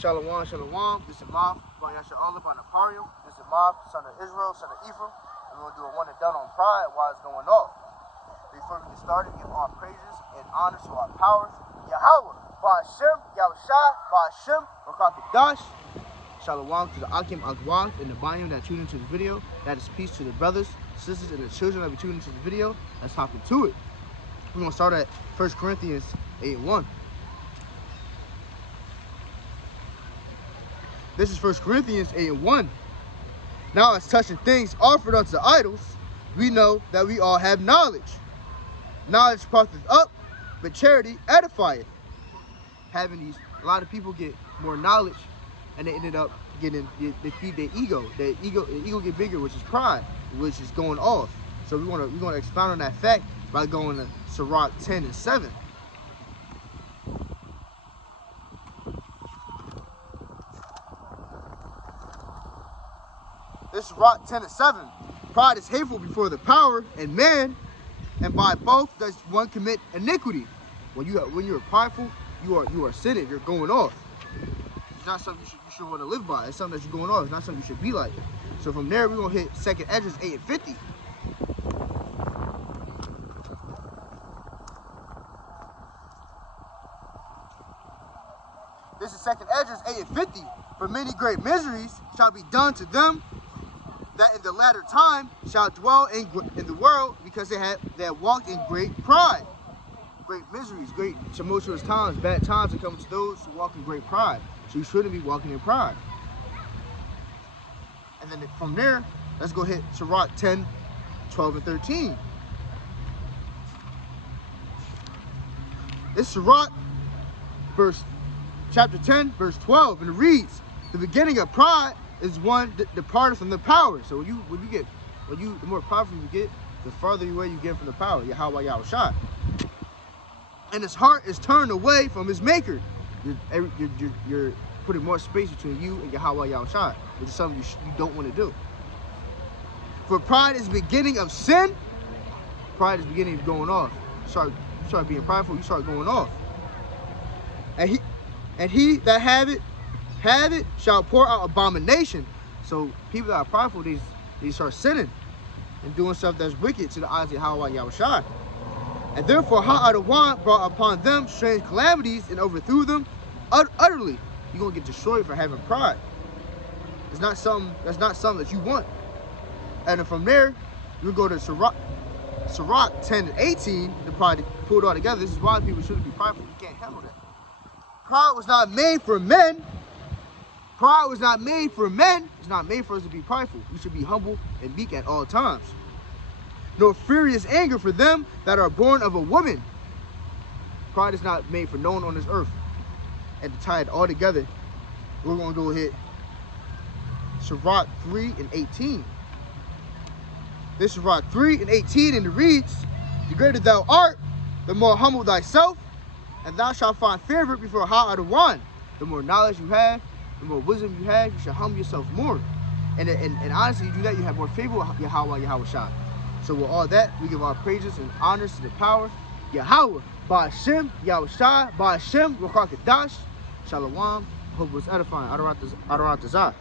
Shalom, shalom. This is Moth. All up on the parium. This is Moth, son of Israel, son of Ephraim. And we're going to do a one and done on pride while it's going off. Before we get started, give all praises and honor to our powers. Yahweh, Ba'ashem, Yahushai, Ba'ashem, Rakakadash. Shalom to the Akim Agwath and the Bayim that tuned into the video. That is peace to the brothers, sisters, and the children that be tuned into the video. Let's hop into it. We're going to start at 1 Corinthians 8:1. This is 1 Corinthians 8:1. Now, as touching things offered unto idols, we know that we all have knowledge. Knowledge puffeth up, but charity edifieth. Having these, a lot of people get more knowledge, and they ended up they feed their ego. The ego get bigger, which is pride, which is going off. So we're gonna expound on that fact by going to Sirach 10:7. This is Sirach 10:7. Pride is hateful before the power and man, and by both does one commit iniquity. When you're prideful, you are sinning. You're going off. It's not something you should want to live by. It's something that you're going off. It's not something you should be like. So from there, we're gonna hit 2nd Esdras 8:50. This is 2nd Esdras 8:50. For many great miseries shall be done to them that in the latter time shall dwell in the world, because they have walked in great pride. Great miseries, great tumultuous times, bad times are coming to those who walk in great pride. So you shouldn't be walking in pride. And then from there, let's go hit Sirach 10:12 and 13. This Sirach, chapter 10, verse 12, and it reads, "The beginning of pride is one that departed from the power." So the more powerful you get, the farther away you get from the power. Yahweh Yahushai. And his heart is turned away from his maker. You're putting more space between you and Yahweh Yahushai, which is something you don't want to do. For pride is the beginning of sin. Pride is the beginning of going off. You start being prideful, you start going off. And he that have it shall pour out abomination. So people that are prideful, they start sinning and doing stuff that's wicked to the eyes of Yahweh Yahushai. And therefore Ha'adawan brought upon them strange calamities and overthrew them utterly. You're gonna get destroyed for having pride. That's not something that you want. And then from there, we go to Sirach 10:18. The pride pulled all together. This is why people shouldn't be prideful. You can't handle that. Pride was not made for men. Pride was not made for men. It's not made for us to be prideful. We should be humble and meek at all times. Nor furious anger for them that are born of a woman. Pride is not made for no one on this earth. And to tie it all together, we're going to go hit Sirach 3:18. This is Sirach 3:18, and it reads, "The greater thou art, the more humble thyself, and thou shalt find favor before Ha'adawan." The more knowledge you have, the more wisdom you have, you should humble yourself more. And honestly, you do that, you have more favor with Yahweh Yahushai. So with all that, we give our praises and honors to the power Yahweh, Ba'ashem, Yahushai, Ba'ashem, Rakakadash. Shalom. Hope it was edifying. Adorat Tazah.